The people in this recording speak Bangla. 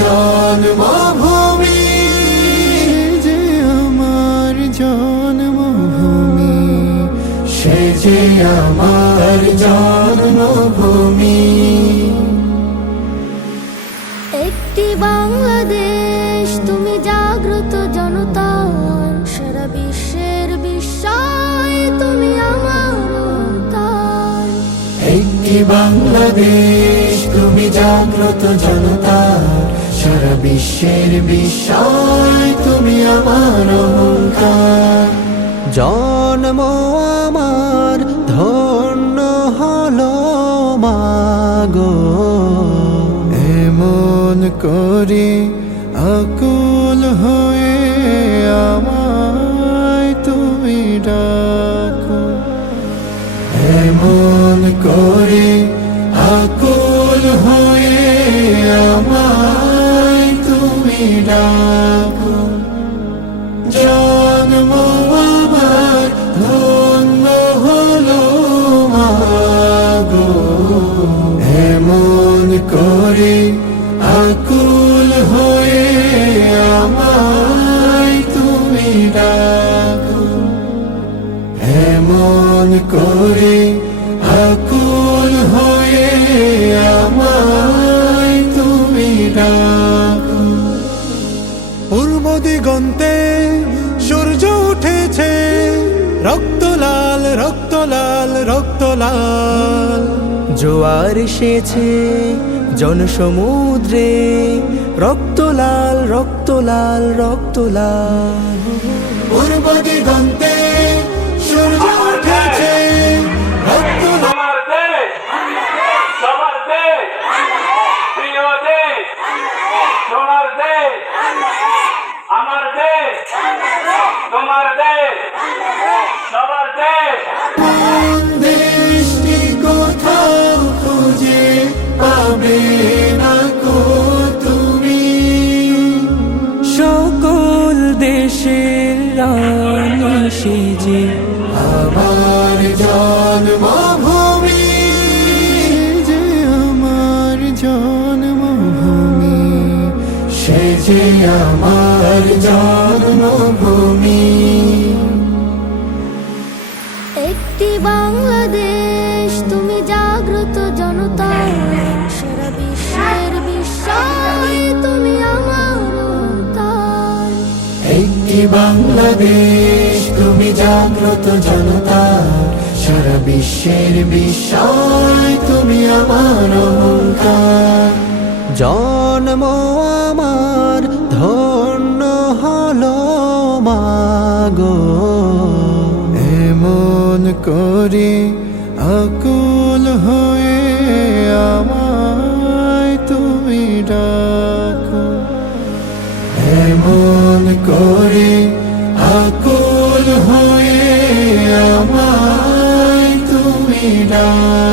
জন্মভূমি, যে আমার জন্মভূমি, সে যে আমার জন্মভূমি। একটি বাংলাদেশ তুমি জাগ্রত জনতার, সারা বিশ্বের বিস্ময় তুমি আমার অন্তর। একটি বাংলাদেশ তুমি জাগ্রত জনতার, সারা বিশ্বের বিস্ময় তুমি আমার অহংকার। জন্ম আমার ধন্য হলো মাগো, এমন করে আকুল হয়ে আমায় তুমি ডাকো, এমন করে আকুল হয়ে আমায় তুমি ডাকো। জন্ম আমার ধন্য হলো মাগো, এমন করে আকুল হয়ে আমায় তুমি ডাকো, এমন করে আকুল হয়ে আমায় তুমি ডাকো। পূর্ব দিগন্তে সূর্য উঠেছে, রক্ত লাল রক্ত লাল রক্ত লাল, জোয়ার এসেছে জনসমুদ্রে, রক্ত লাল রক্ত লাল রক্ত লাল। পূর্ব দিগন্তে সূর্য উঠেছে, রক্ত লাল। আমার দেশ, সবার দেশ, প্রিয় দেশ, সোনার দেশ, আমার দেশ, তোমার দেশ, সবার দেশ। কোন দেশটি কোথাও খুঁজে পাবে না কো তুমি, সকল দেশের রানী সেজে আমার জন্মভূমি, যে আমার জন্মভূমি, সে যে আমার জন্মভূমি। একটি বাংলাদেশ তুমি জাগ্রত জনতার, সারা বিশ্বের বিস্ময় তুমি আমার অন্তর। একটি বাংলাদেশ তুমি জাগ্রত জনতার, সারা বিশ্বের বিস্ময় তুমি আমার অহংকার। জন্ম আমার ধন্য হলো মাগো, এমন করে আকুল হয়ে আমায় তুমি ডাকো, এমন করে আকুল হয়ে আমায় তুমি ডাকো।